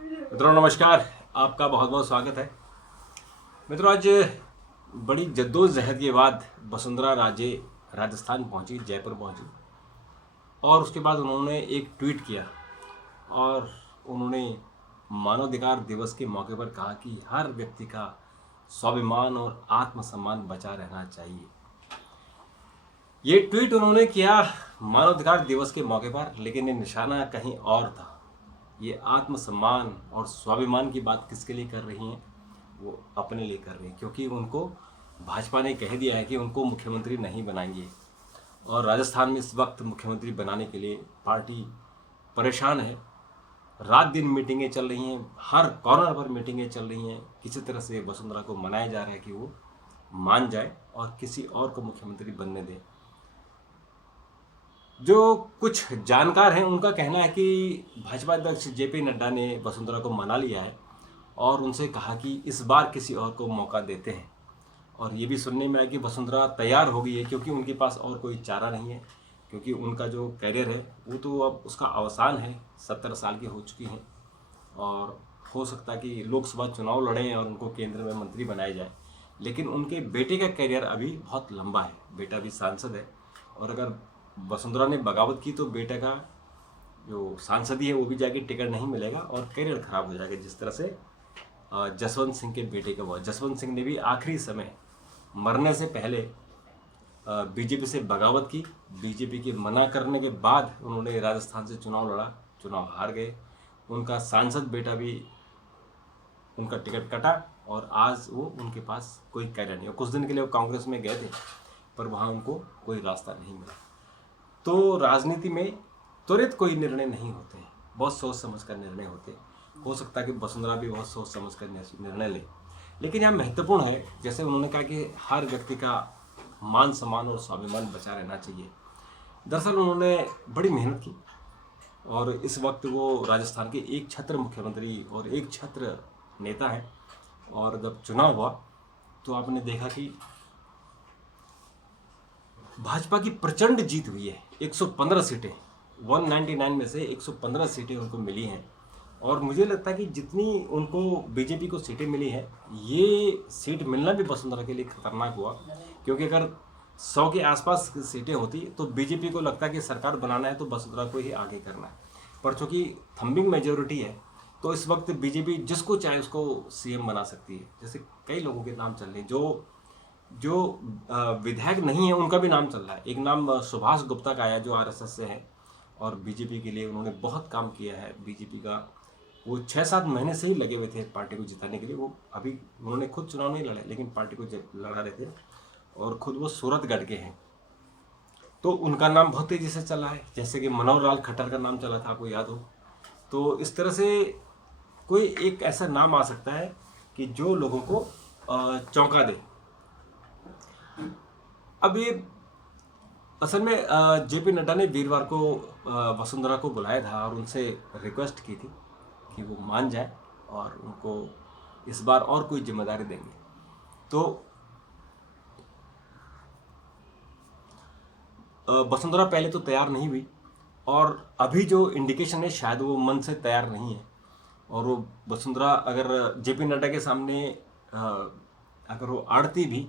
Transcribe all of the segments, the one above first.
मित्रों नमस्कार। आपका बहुत बहुत स्वागत है। मित्रों आज बड़ी जद्दोजहद के बाद वसुंधरा राजे राजस्थान पहुंची, जयपुर पहुंची और उसके बाद उन्होंने एक ट्वीट किया और उन्होंने मानवाधिकार दिवस के मौके पर कहा कि हर व्यक्ति का स्वाभिमान और आत्मसम्मान बचा रहना चाहिए। ये ट्वीट उन्होंने किया मानवाधिकार दिवस के मौके पर, लेकिन ये निशाना कहीं और था। ये आत्मसम्मान और स्वाभिमान की बात किसके लिए कर रही हैं? वो अपने लिए कर रही हैं, क्योंकि उनको भाजपा ने कह दिया है कि उनको मुख्यमंत्री नहीं बनाएंगे और राजस्थान में इस वक्त मुख्यमंत्री बनाने के लिए पार्टी परेशान है। रात दिन मीटिंगें चल रही हैं, हर कॉर्नर पर मीटिंगें चल रही हैं। किसी तरह से वसुंधरा को मनाया जा रहा है कि वो मान जाए और किसी और को मुख्यमंत्री बनने दे। जो कुछ जानकार हैं उनका कहना है कि भाजपा अध्यक्ष जेपी नड्डा ने वसुंधरा को मना लिया है और उनसे कहा कि इस बार किसी और को मौका देते हैं। और ये भी सुनने में आया कि वसुंधरा तैयार हो गई है, क्योंकि उनके पास और कोई चारा नहीं है, क्योंकि उनका जो कैरियर है वो तो अब उसका अवसान है। 70 साल की हो चुकी हैं और हो सकता है कि लोकसभा चुनाव लड़ें और उनको केंद्र में मंत्री बनाया जाए, लेकिन उनके बेटे का कैरियर अभी बहुत लंबा है। बेटा भी सांसद है और अगर वसुंधरा ने बगावत की तो बेटे का जो सांसदी है वो भी जाके टिकट नहीं मिलेगा और करियर खराब हो जाएगा। जिस तरह से जसवंत सिंह के बेटे का हुआ, जसवंत सिंह ने भी आखिरी समय मरने से पहले बीजेपी से बगावत की। बीजेपी के मना करने के बाद उन्होंने राजस्थान से चुनाव लड़ा, चुनाव हार गए। उनका सांसद बेटा भी, उनका टिकट कटा और आज वो उनके पास कोई कैरियर नहीं। कुछ दिन के लिए वो कांग्रेस में गए थे पर वहाँ उनको कोई रास्ता नहीं मिला। तो राजनीति में त्वरित कोई निर्णय नहीं होते, बहुत सोच समझ कर निर्णय होते। हो सकता है कि वसुंधरा भी बहुत सोच समझ कर निर्णय ले, लेकिन यहाँ महत्वपूर्ण है, जैसे उन्होंने कहा कि हर व्यक्ति का मान सम्मान और स्वाभिमान बचा रहना चाहिए। दरअसल उन्होंने बड़ी मेहनत की और इस वक्त वो राजस्थान के एक छत्र मुख्यमंत्री और एक छत्र नेता हैं। और जब चुनाव हुआ तो आपने देखा कि भाजपा की प्रचंड जीत हुई है। 115 सीटें, 199 में से 115 सीटें उनको मिली हैं। और मुझे लगता है कि जितनी उनको बीजेपी को सीटें मिली हैं, ये सीट मिलना भी वसुंधरा के लिए खतरनाक हुआ, क्योंकि अगर 100 के आसपास सीटें होती तो बीजेपी को लगता है कि सरकार बनाना है तो वसुंधरा को ही आगे करना है। पर चूँकि थम्बिंग मेजोरिटी है तो इस वक्त बीजेपी जिसको चाहे उसको सीएम बना सकती है। जैसे कई लोगों के नाम चल रहे हैं, जो विधायक नहीं है उनका भी नाम चल रहा है। एक नाम सुभाष गुप्ता का आया जो आरएसएस से है और बीजेपी के लिए उन्होंने बहुत काम किया है। बीजेपी का वो 6-7 महीने से ही लगे हुए थे पार्टी को जिताने के लिए। वो अभी उन्होंने खुद चुनाव नहीं लड़े, लेकिन पार्टी को लड़ा रहे थे और खुद वो सूरतगढ़ के हैं, तो उनका नाम बहुत तेज़ी से चला है। जैसे कि मनोहर लाल खट्टर का नाम चला था, आपको याद हो। तो इस तरह से कोई एक ऐसा नाम आ सकता है कि जो लोगों को चौंका दे। अब ये असल में जेपी नड्डा ने वीरवार को वसुंधरा को बुलाया था और उनसे रिक्वेस्ट की थी कि वो मान जाए और उनको इस बार और कोई जिम्मेदारी देंगे। तो वसुंधरा पहले तो तैयार नहीं हुई और अभी जो इंडिकेशन है शायद वो मन से तैयार नहीं है। और वो वसुंधरा अगर जेपी नड्डा के सामने अगर वो आड़ती भी,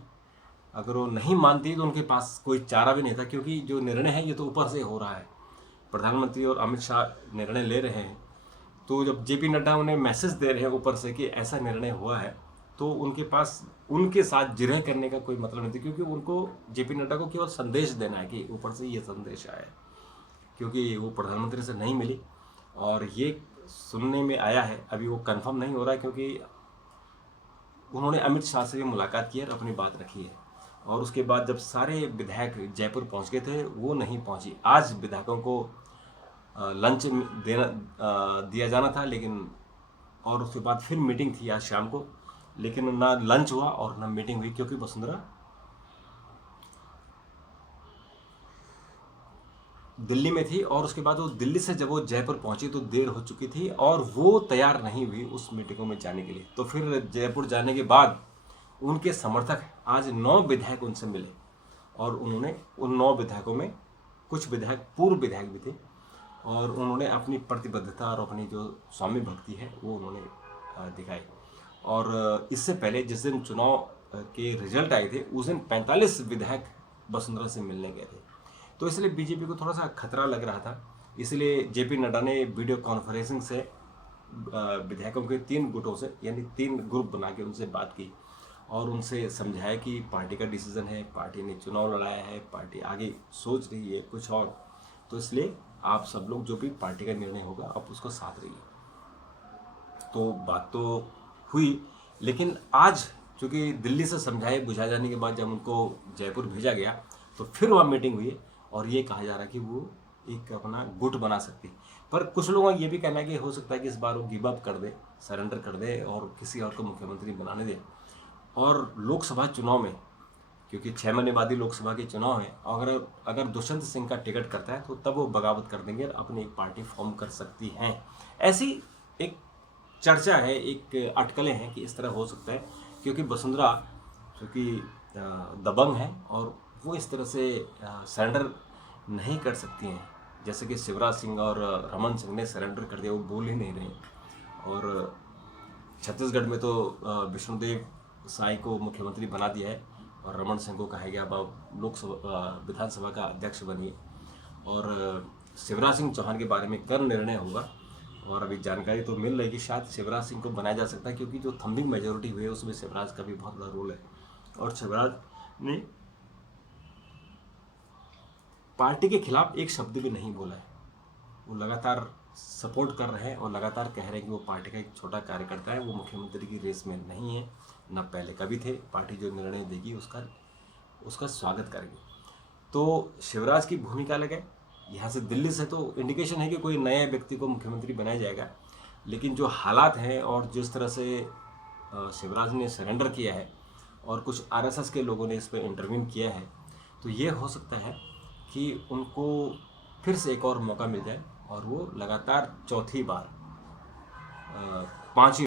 अगर वो नहीं मानती तो उनके पास कोई चारा भी नहीं था, क्योंकि जो निर्णय है ये तो ऊपर से हो रहा है। प्रधानमंत्री और अमित शाह निर्णय ले रहे हैं, तो जब जेपी नड्डा उन्हें मैसेज दे रहे हैं ऊपर से कि ऐसा निर्णय हुआ है, तो उनके पास उनके साथ जिरह करने का कोई मतलब नहीं था, क्योंकि उनको जेपी नड्डा को केवल संदेश देना है कि ऊपर से ये संदेश आया है, क्योंकि वो प्रधानमंत्री से नहीं मिली। और ये सुनने में आया है, अभी वो कंफर्म नहीं हो रहा है, क्योंकि उन्होंने अमित शाह से भी मुलाकात की और अपनी बात रखी है। और उसके बाद जब सारे विधायक जयपुर पहुंच गए थे, वो नहीं पहुंची। आज विधायकों को लंच दिया जाना था, लेकिन और उसके बाद फिर मीटिंग थी आज शाम को, लेकिन ना लंच हुआ और ना मीटिंग हुई, क्योंकि वसुंधरा दिल्ली में थी। और उसके बाद वो दिल्ली से जब वो जयपुर पहुंची तो देर हो चुकी थी और वो तैयार नहीं हुई उस मीटिंगों में जाने के लिए। तो फिर जयपुर जाने के बाद उनके समर्थक आज 9 विधायक उनसे मिले और उन्होंने उन 9 विधायकों में कुछ विधायक पूर्व विधायक भी थे और उन्होंने अपनी प्रतिबद्धता और अपनी जो स्वामी भक्ति है वो उन्होंने दिखाई। और इससे पहले जिस दिन चुनाव के रिजल्ट आए थे उस दिन 45 विधायक वसुंधरा से मिलने गए थे। तो इसलिए बीजेपी को थोड़ा सा खतरा लग रहा था। इसलिए जेपी नड्डा ने वीडियो कॉन्फ्रेंसिंग से विधायकों के 3 गुटों से यानी 3 ग्रुप बना के उनसे बात की और उनसे समझाया कि पार्टी का डिसीजन है, पार्टी ने चुनाव लड़ाया है, पार्टी आगे सोच रही है कुछ और, तो इसलिए आप सब लोग जो भी पार्टी का निर्णय होगा आप उसको साथ रहिए। तो बात तो हुई, लेकिन आज चूँकि दिल्ली से समझाए बुझाए जाने के बाद जब उनको जयपुर भेजा गया तो फिर वहाँ मीटिंग हुई और ये कहा जा रहा है कि वो एक अपना गुट बना सकती। पर कुछ लोगों का ये भी कहना है कि हो सकता है कि इस बार वो गिव अप कर दे, सरेंडर कर दे और किसी और को मुख्यमंत्री बनाने दे। और लोकसभा चुनाव में, क्योंकि 6 महीने बाद ही लोकसभा के चुनाव है, अगर दुष्यंत सिंह का टिकट करता है तो तब वो बगावत कर देंगे और अपनी एक पार्टी फॉर्म कर सकती हैं। ऐसी एक चर्चा है, एक अटकलें हैं कि इस तरह हो सकता है, क्योंकि वसुंधरा चूँकि दबंग है और वो इस तरह से सरेंडर नहीं कर सकती हैं जैसे कि शिवराज सिंह और रमन सिंह ने सरेंडर कर दिया, वो बोल ही नहीं रहे। और छत्तीसगढ़ में तो विष्णुदेव साई को मुख्यमंत्री बना दिया है और रमन सिंह को कहा गया अब आप लोकसभा विधानसभा का अध्यक्ष बनिए। और शिवराज सिंह चौहान के बारे में कल निर्णय होगा और अभी जानकारी तो मिल रही है कि शायद शिवराज सिंह को बनाया जा सकता है, क्योंकि जो थंबिंग मेजोरिटी हुई है उसमें शिवराज का भी बहुत बड़ा रोल है। और शिवराज ने पार्टी के खिलाफ एक शब्द भी नहीं बोला है, वो लगातार सपोर्ट कर रहे हैं और लगातार कह रहे हैं कि वो पार्टी का एक छोटा कार्यकर्ता है, वो मुख्यमंत्री की रेस में नहीं है, न पहले कभी थे। पार्टी जो निर्णय देगी उसका स्वागत करेगी। तो शिवराज की भूमिका अलग है। यहाँ से दिल्ली से तो इंडिकेशन है कि कोई नए व्यक्ति को मुख्यमंत्री बनाया जाएगा, लेकिन जो हालात हैं और जिस तरह से शिवराज ने सरेंडर किया है और कुछ आरएसएस के लोगों ने इस पर इंटरवीन किया है, तो ये हो सकता है कि उनको फिर से एक और मौका मिल जाए और वो लगातार चौथी बार 5वीं